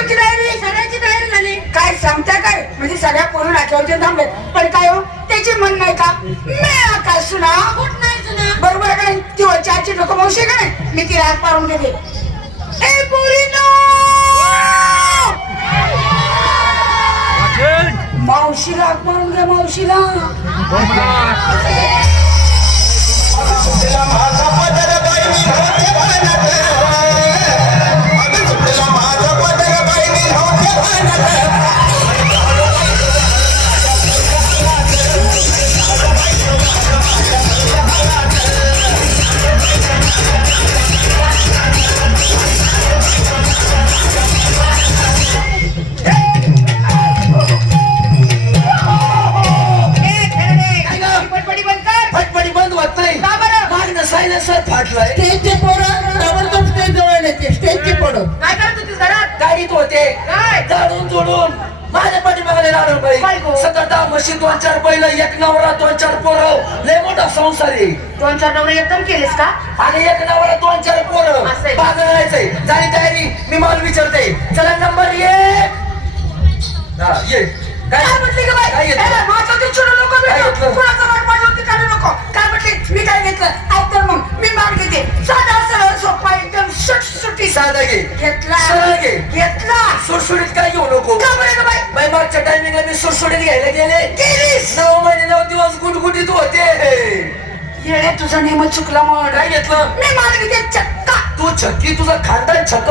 तुमची तयारी सगळ्याची तयारी झाली. काय सांगता काय म्हणजे सगळ्या पोरं नाट्यावरती थांबले पण काय हो त्याची मन नाही का मी आकाश सुना कुठ नाही सुना. बरोबर आहे का नाही ती वरची नको मावशी का नाही मी तिला हात पाडून देते ए पोरीनो मावशीला हात मारून घ्या मावशीला स्टेजचे पोरं ताबडतोब स्टेज जवळ येते स्टेजची पोरं काय करत होतीस घरात? गाडीत होते काय? जाडून जोडून माझ्या पाठीमागे लागलं बाई बायको. 7-10 म्हशी 2-4 बैल एक नवरा 2-4 पोरं लय मोठा संसार आहे 2-4 नवरे एकदम केलेस का? आणि एक नवरा 2-4 पोरं असं आहे. बाजारायचंय झाली तयारी मी माल विचारते चला नंबर 1 हा ये काय म्हटली का बाई काय घेतलं? ए, माझ्यावरती चिडू नको काय बेटा. घेतलं? कुणाचा वाट माझ्यावरती काढू नको काय म्हटली मी काय घेतलं ऐक तर मग मी माग घेते साधा सरळ सोपा एकदम सुटसुटी साधा घे घेतला सरळ घे. घेतला सुटसुटीत काय घेऊ नको का बरं का बाई बाई मागच्या टायमिंगला मी सुटसुटीत घ्यायला गेले गेलीस 9 महिने 9 दिवस गुटगुटीत होते येणे तुझा नेम चुकला मग काय घेतलं मी माग घेते चक्का तू छक्की तुझा खानदान छक्क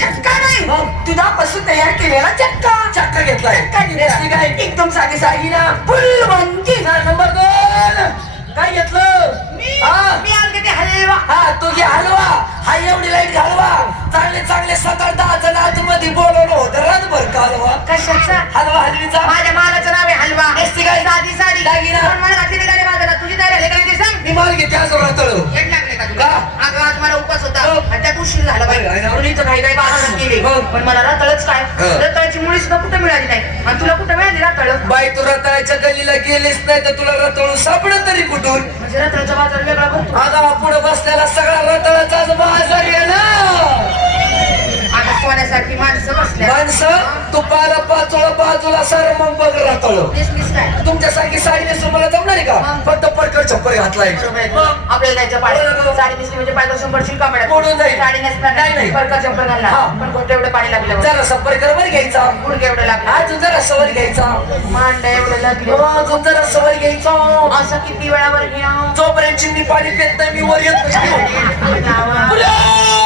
चक्का नाही दुधापासून तयार केलेला चक्का चक्का घेतलाय चक्का नेसली घेतला काय एकदम साधी साधी ना फुलवंती नंबर 2 काय घेतलं हा मी आज घेते हलवा हा तू घे हलवा हा एवढी लाईट घालवा चांगले चांगले 7-10 जण आतमध्ये बोलवलं होतं रातभर का हलवा कशाचा? हलवा हलवीचा माझ्या मालाचं नाव आहे हलवा. नेसली काय साधी साडी दागिना. कोण मला घातली निघाली बाजारात. तुझी तयारी झाली का नाही ते सांग. मी माल घेते आज रातळ येड लागले का तुला? का? अगं आज मला उपवास होता हो. आणि त्यात उशीर झाला बाई. अरे, म्हणून इथं काही काही बाजारात गेले हो. पण मला रताळच काय हो. रताळची मुळी सुद्धा कुठं मिळाली नाही आणि तुला कुठं मिळाली रताळ? बाई तू रताळ्याच्या गलीला गेलीस नाही तर तुला रताळू सापडत तरी कुठून म्हणजे रताळचा बाजार वेगळा भरतो. आता पुढे बसलेला सगळा रताळाचाच बाजार आहे ना आता सोन्यासारखी माणसं बसल्या. माणसं तू पाचोळा बाजूला सर मग बघ रताळ नेसलीस काय? तुमच्यासारखी साडी नेसून मला जमणार आहे का फक्त पडकर छप्पर घातलाय बरोबर आहे. आपल्याला जायचं पाणी साडी नेसली म्हणजे पाय घासून पडशील का मॅडम? पडून जाईल. साडी नेसणार नाही, नाही. परकर चप्पल घालणार हा. पण कोणतं एवढं पाणी लागलं बघ. जरा सप्पर कर घ्यायचा गुडघे एवढं लागलं अजून जरा सवर घ्यायचा मांडा एवढं लागलं अजून जरा सवर घ्यायचा असं किती वेळावर घ्या जोपर्यंत मी पाणी पेत नाही मी वर येत नाही. नावा. पुढे!